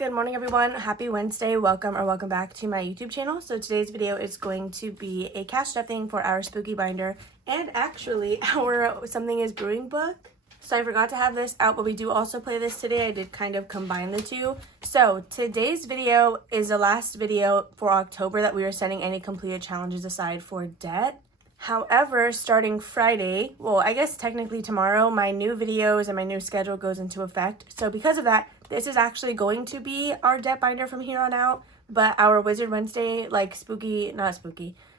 Good morning, everyone. Happy Wednesday. Welcome back to my YouTube channel. So today's video is going to be a cash stuffing for our spooky binder and actually our Something is Brewing book. So I forgot to have this out, but we do also play this today. I did kind of combine the two. So today's video is the last video for October that we are setting any completed challenges aside for debt. However, starting Friday, well, I guess technically tomorrow, my new videos and my new schedule goes into effect. So because of that, this is actually going to be our debt binder from here on out. But our Wizard Wednesday,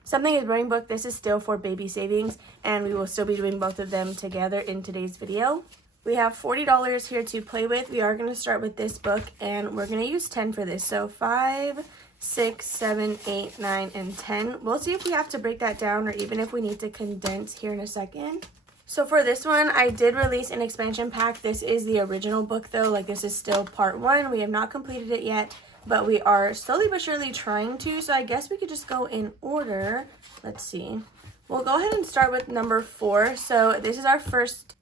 Something is Brewing book, this is still for baby savings. And we will still be doing both of them together in today's video. We have $40 here to play with. We are going to start with this book and we're going to use 10 for this. So 5, 6, 7, 8, 9, and 10. We'll see if we have to break that down or even if we need to condense here in a second. So for this one, I did release an expansion pack. This is the original book though. Like this is still part 1. We have not completed it yet, but we are slowly but surely trying to. So I guess we could just go in order. Let's see. We'll go ahead and start with number 4. So this is our first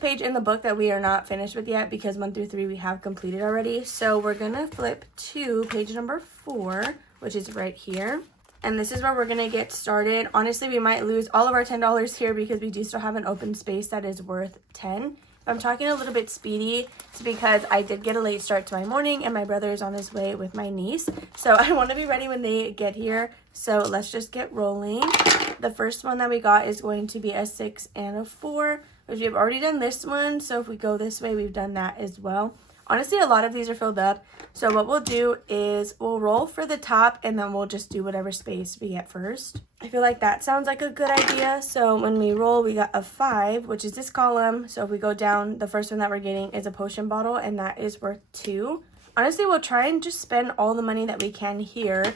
page in the book that we are not finished with yet because 1 through 3 we have completed already. So we're gonna flip to page number 4, which is right here. And this is where we're gonna get started. Honestly, we might lose all of our $10 here because we do still have an open space that is worth 10. If I'm talking a little bit speedy, it's because I did get a late start to my morning and my brother is on his way with my niece. So I wanna be ready when they get here. So let's just get rolling. The first one that we got is going to be a 6 and a 4. Which we've already done this one, so if we go this way, we've done that as well. Honestly, a lot of these are filled up. So what we'll do is we'll roll for the top and then we'll just do whatever space we get first. I feel like that sounds like a good idea. So when we roll, we got a 5, which is this column. So if we go down, the first one that we're getting is a potion bottle and that is worth 2. Honestly, we'll try and just spend all the money that we can here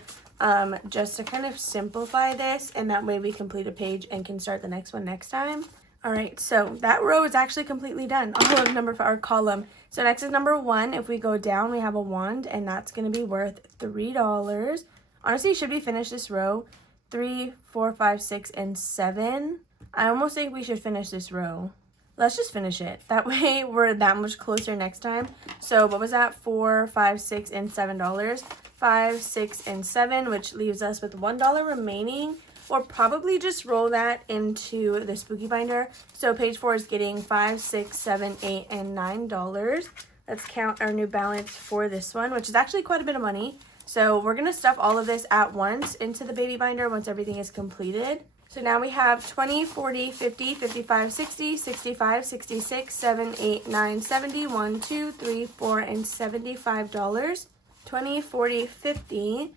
just to kind of simplify this. And that way we complete a page and can start the next one next time. All right, so that row is actually completely done. All of number for our column. So next is number 1. If we go down, we have a wand, and that's going to be worth $3. Honestly, you should be finished this row. 3, 4, 5, 6, and 7. I almost think we should finish this row. Let's just finish it. That way, we're that much closer next time. So what was that? 4, 5, 6, and $7. 5, 6, and 7, which leaves us with $1 remaining. Or probably just roll that into the spooky binder. So page 4 is getting $5, 6, 7, 8, and $9. Let's count our new balance for this one, which is actually quite a bit of money. So we're going to stuff all of this at once into the baby binder once everything is completed. So now we have 20, 40, 50, 55, 60, 65, 66, 7, 8, 9, 70, 1, 2, 3, 4, and $75. 20, 40, 50.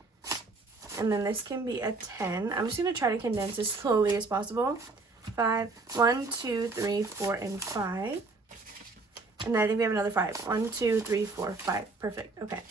And then this can be a 10. I'm just going to try to condense as slowly as possible. 5, 1, 2, 3, 4, and 5. And then I think we have another 5. 1, 2, 3, 4, 5. Perfect. Okay.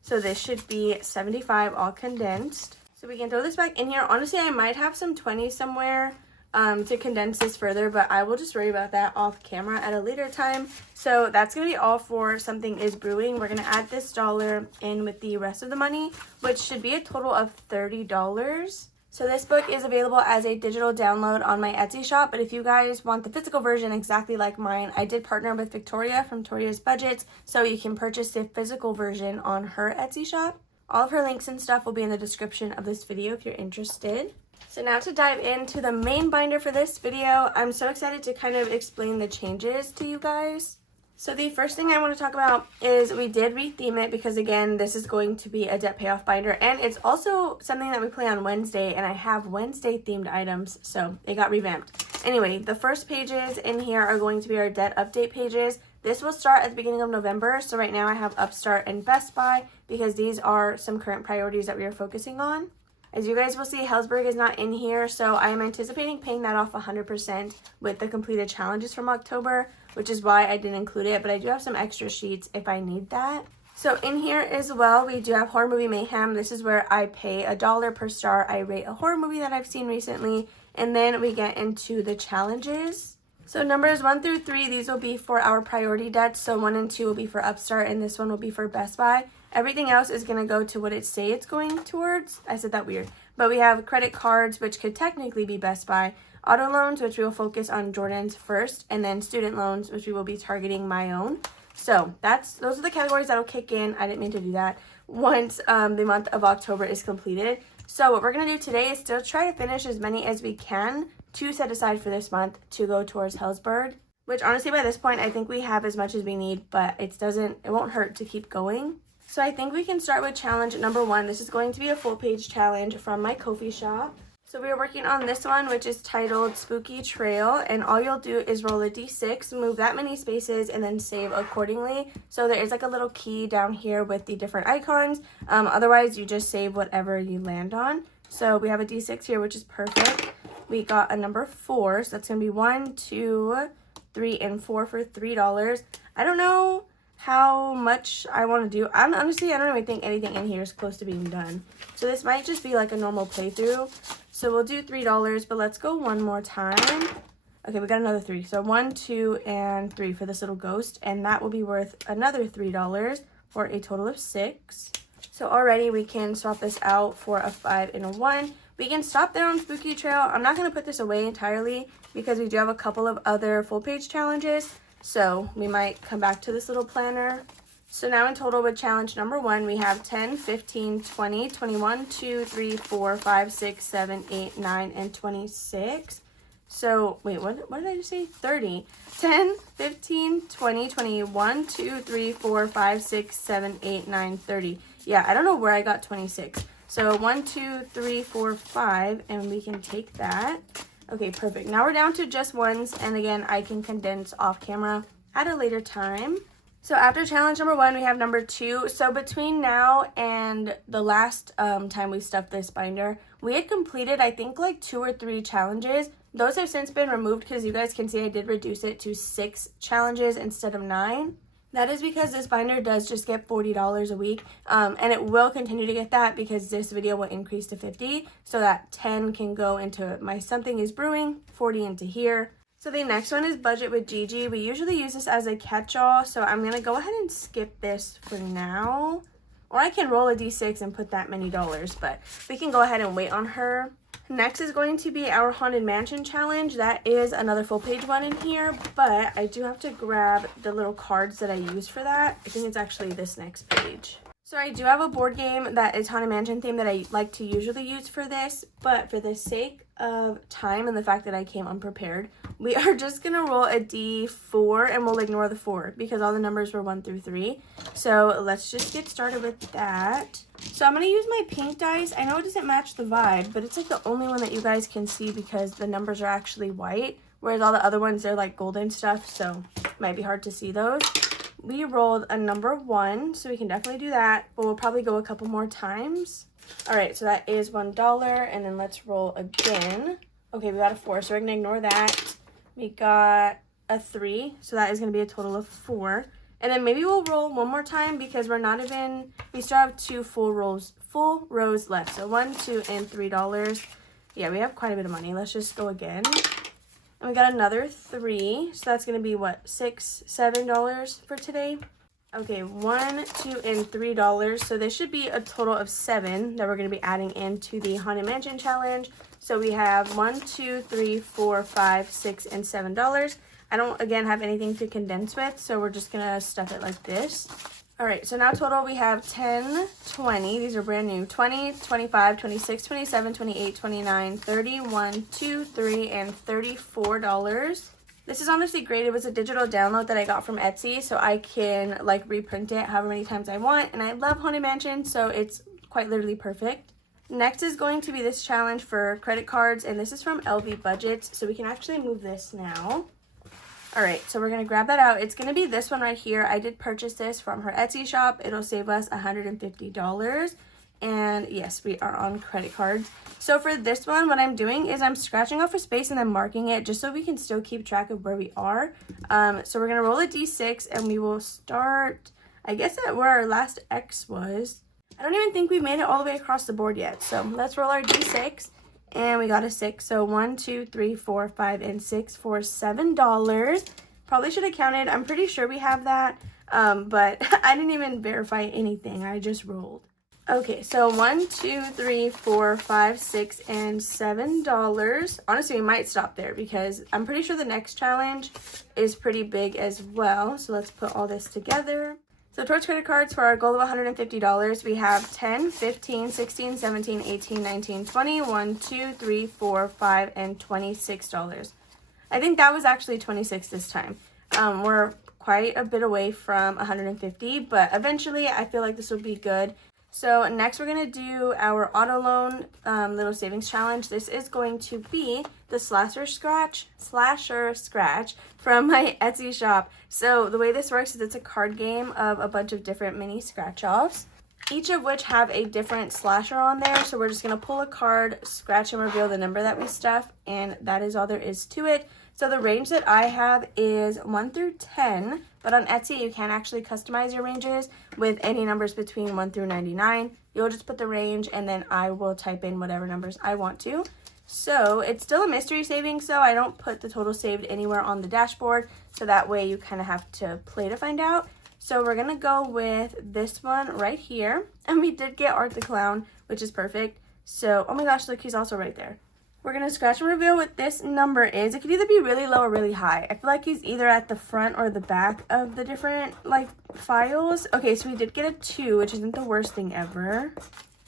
So this should be 75 all condensed. So we can throw this back in here. Honestly, I might have some 20 somewhere to condense this further, but I will just worry about that off camera at a later time. So that's going to be all for Something is Brewing. We're going to add this $1 in with the rest of the money, which should be a total of $30. So this book is available as a digital download on my Etsy shop, but if you guys want the physical version exactly like mine, I did partner with Victoria from Toria's Budgets, so you can purchase the physical version on her Etsy shop. All of her links and stuff will be in the description of this video if you're interested. So now to dive into the main binder for this video, I'm so excited to kind of explain the changes to you guys. So the first thing I want to talk about is we did retheme it because again, this is going to be a debt payoff binder and it's also something that we play on Wednesday and I have Wednesday themed items, so it got revamped. Anyway, the first pages in here are going to be our debt update pages. This will start at the beginning of November, so right now I have Upstart and Best Buy because these are some current priorities that we are focusing on. As you guys will see, Helzberg is not in here, so I am anticipating paying that off 100% with the completed challenges from October, which is why I didn't include it, but I do have some extra sheets if I need that. So in here as well, we do have Horror Movie Mayhem. This is where I pay $1 per star. I rate a horror movie that I've seen recently, and then we get into the challenges. So numbers 1 through 3, these will be for our priority debts. So 1 and 2 will be for Upstart, and this one will be for Best Buy. Everything else is going to go to what it say it's going towards. I said that weird. But we have credit cards, which could technically be Best Buy. Auto loans, which we will focus on Jordan's first. And then student loans, which we will be targeting my own. So those are the categories that'll kick in. I didn't mean to do that. Once the month of October is completed. So what we're going to do today is still try to finish as many as we can to set aside for this month to go towards Hellsberg. Which honestly by this point I think we have as much as we need, but it won't hurt to keep going. So I think we can start with challenge number 1. This is going to be a full page challenge from my Ko-fi shop. So we are working on this one, which is titled Spooky Trail, and all you'll do is roll a d6, move that many spaces, and then save accordingly. So there is like a little key down here with the different icons. Otherwise, you just save whatever you land on. So we have a d6 here, which is perfect. We got a number 4, so that's going to be 1, 2, 3, and 4 for $3. I don't know how much I want to do. Honestly, I don't even think anything in here is close to being done. So this might just be like a normal playthrough. So we'll do $3, but let's go one more time. Okay, we got another 3. So 1, 2, and 3 for this little ghost. And that will be worth another $3 for a total of 6. So already we can swap this out for a 5 and a 1. We can stop there on Spooky Trail. I'm not going to put this away entirely because we do have a couple of other full page challenges. So we might come back to this little planner. So now in total with challenge number 1, we have 10, 15, 20, 21, 2, 3, 4, 5, 6, 7, 8, 9, and 26. So wait, what did I just say? 30. 10, 15, 20, 21, 2, 3, 4, 5, 6, 7, 8, 9, 30. Yeah, I don't know where I got 26. So 1, 2, 3, 4, 5, and we can take that. Okay, perfect. Now we're down to just ones, and again, I can condense off camera at a later time. So after challenge number 1, we have number 2. So between now and the last time we stuffed this binder, we had completed, I think, like 2 or 3 challenges. Those have since been removed because you guys can see I did reduce it to 6 challenges instead of 9. That is because this binder does just get $40 a week, and it will continue to get that because this video will increase to 50, so that 10 can go into my Something is Brewing, 40 into here. So the next one is Budget with Gigi. We usually use this as a catch-all, so I'm going to go ahead and skip this for now. Or I can roll a d6 and put that many dollars, but we can go ahead and wait on her. Next is going to be our Haunted Mansion challenge. That is another full page one in here, but I do have to grab the little cards that I use for that. I think it's actually this next page. So I do have a board game that is Haunted Mansion theme that I like to usually use for this, but for the sake of time and the fact that I came unprepared, we are just going to roll a d4 and we'll ignore the 4 because all the numbers were 1 through 3. So let's just get started with that. So I'm going to use my pink dice. I know it doesn't match the vibe, but it's like the only one that you guys can see because the numbers are actually white, whereas all the other ones, they're like golden stuff, so it might be hard to see those. We rolled a number 1, so we can definitely do that, but we'll probably go a couple more times. All right, so that is $1, and then let's roll again. Okay, we got a 4, so we're going to ignore that. We got a 3, so that is going to be a total of 4. And then maybe we'll roll one more time because we still have 2 full rows left. So 1, 2, and $3. Yeah, we have quite a bit of money. Let's just go again. And we got another 3. So that's going to be what, $6, $7 for today? Okay, 1, 2, and $3. So this should be a total of 7 that we're going to be adding into the Haunted Mansion challenge. So we have 1, 2, 3, 4, 5, 6, and $7. I don't, again, have anything to condense with, so we're just going to stuff it like this. All right, so now total we have 10, 20, these are brand new, 20, 25, 26, 27, 28, 29, 30, 1, 2, 3, and $34. This is honestly great. It was a digital download that I got from Etsy, so I can like reprint it however many times I want, and I love Haunted Mansion, so it's quite literally perfect. Next is going to be this challenge for credit cards, and this is from LV Budgets, so we can actually move this now. All right, so we're going to grab that out. It's going to be this one right here. I did purchase this from her Etsy shop. It'll save us $150. And yes, we are on credit cards. So for this one, what I'm doing is I'm scratching off a space and then marking it just so we can still keep track of where we are. So we're going to roll a d6 and we will start, I guess, at where our last X was. I don't even think we made it all the way across the board yet. So let's roll our d6. And we got a 6. So 1, 2, 3, 4, 5, and 6 for $7. Probably should have counted. I'm pretty sure we have that. But I didn't even verify anything. I just rolled. Okay, so $1, $2, $3, $4, $5, $6, and $7. Honestly, we might stop there because I'm pretty sure the next challenge is pretty big as well. So let's put all this together. So towards credit cards for our goal of $150, we have 10, 15, 16, 17, 18, 19, 20, 1, 2, 3, 4, 5, and $26. I think that was actually 26 this time. We're quite a bit away from 150, but eventually I feel like this will be good. So next we're going to do our auto loan little savings challenge. This is going to be the slasher scratch from my Etsy shop. So the way this works is it's a card game of a bunch of different mini scratch offs, each of which have a different slasher on there. So we're just going to pull a card, scratch, and reveal the number that we stuff, and that is all there is to it. So the range that I have is 1 through 10, but on Etsy you can actually customize your ranges with any numbers between 1 through 99. You'll just put the range and then I will type in whatever numbers I want to. So it's still a mystery saving, so I don't put the total saved anywhere on the dashboard, so that way you kind of have to play to find out. So we're going to go with this one right here, and we did get Art the Clown, which is perfect. So, oh my gosh, look, he's also right there. We're going to scratch and reveal what this number is. It could either be really low or really high. I feel like he's either at the front or the back of the different, like, files. Okay, so we did get a 2, which isn't the worst thing ever.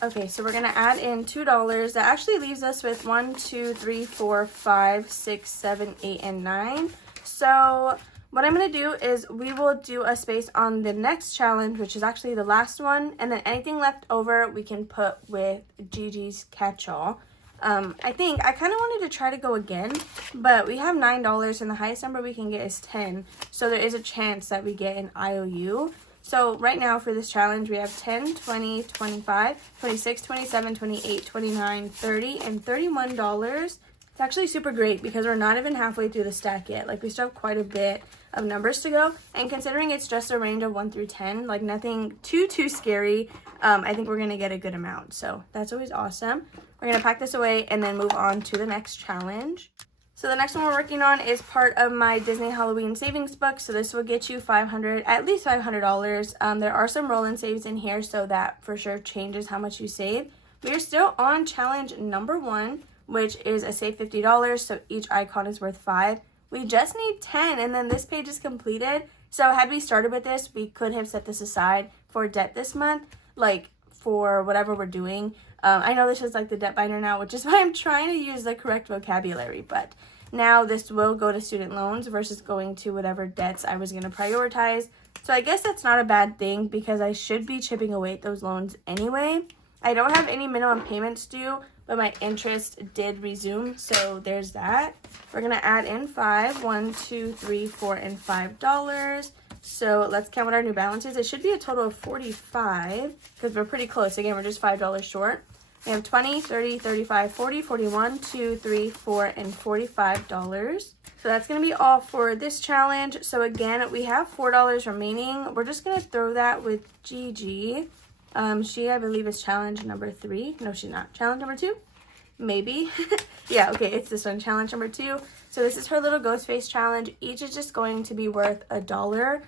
Okay, so we're going to add in $2. That actually leaves us with 1, 2, 3, 4, 5, 6, 7, 8, and 9. So what I'm going to do is we will do a space on the next challenge, which is actually the last one. And then anything left over we can put with Gigi's catch-all. I think I kind of wanted to try to go again, but we have $9 and the highest number we can get is 10. So there is a chance that we get an IOU. So right now for this challenge, we have 10, 20, 25, 26, 27, 28, 29, 30, and $31. It's actually super great because we're not even halfway through the stack yet. Like, we still have quite a bit of numbers to go. And considering it's just a range of 1 through 10, like nothing too scary, I think we're going to get a good amount. So that's always awesome. We're going to pack this away and then move on to the next challenge. So the next one we're working on is part of my Disney Halloween savings book. So this will get you at least $500. There are some roll-in saves in here, so that for sure changes how much you save. We are still on challenge number 1, which is a save $50. So each icon is worth 5. We just need 10 and then this page is completed. So had we started with this, we could have set this aside for debt this month, like for whatever we're doing. I know this is like the debt binder now, which is why I'm trying to use the correct vocabulary, but now this will go to student loans versus going to whatever debts I was going to prioritize. So I guess that's not a bad thing because I should be chipping away at those loans anyway. I don't have any minimum payments due, but my interest did resume, so there's that. We're going to add in 5, 1, 2, 3, 4, and $5. So let's count what our new balance is. It should be a total of 45 because we're pretty close. Again, we're just $5 short. We have 20, 30, 35, 40, 41, 2, 3, 4, and $45. So that's going to be all for this challenge. So again, we have $4 remaining. We're just going to throw that with Gigi. She, I believe, is challenge number 3. No, she's not. Challenge number 2? Maybe. Yeah, okay, it's this one, challenge number 2. So this is her little ghost face challenge. Each is just going to be worth $1.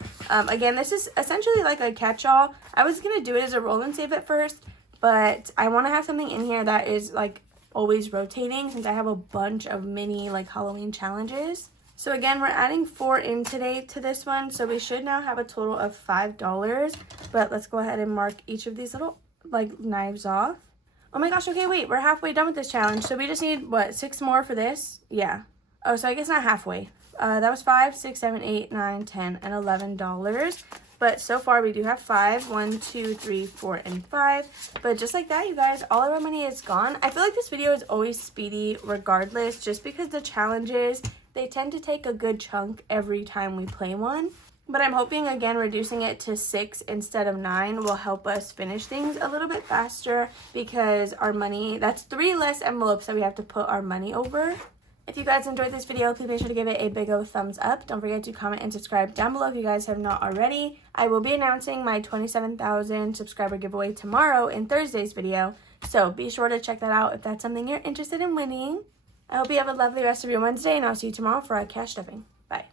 Again, this is essentially like a catch-all. I was going to do it as a roll and save at first, but I want to have something in here that is like always rotating since I have a bunch of mini like Halloween challenges. So again, we're adding 4 in today to this one. So we should now have a total of $5. But let's go ahead and mark each of these little like knives off. Oh my gosh, okay, wait, we're halfway done with this challenge. So we just need, what, 6 more for this? Yeah. Oh, so I guess not halfway. That was 5, 6, 7, 8, 9, 10, and $11. But so far we do have 5. 1, 2, 3, 4, and 5. But just like that, you guys, all of our money is gone. I feel like this video is always speedy regardless, just because the challenges, they tend to take a good chunk every time we play one. But I'm hoping, again, reducing it to 6 instead of 9 will help us finish things a little bit faster because our money, that's 3 less envelopes that we have to put our money over. If you guys enjoyed this video, please make sure to give it a big old thumbs up. Don't forget to comment and subscribe down below if you guys have not already. I will be announcing my 27,000 subscriber giveaway tomorrow in Thursday's video. So be sure to check that out if that's something you're interested in winning. I hope you have a lovely rest of your Wednesday, and I'll see you tomorrow for our cash stuffing. Bye.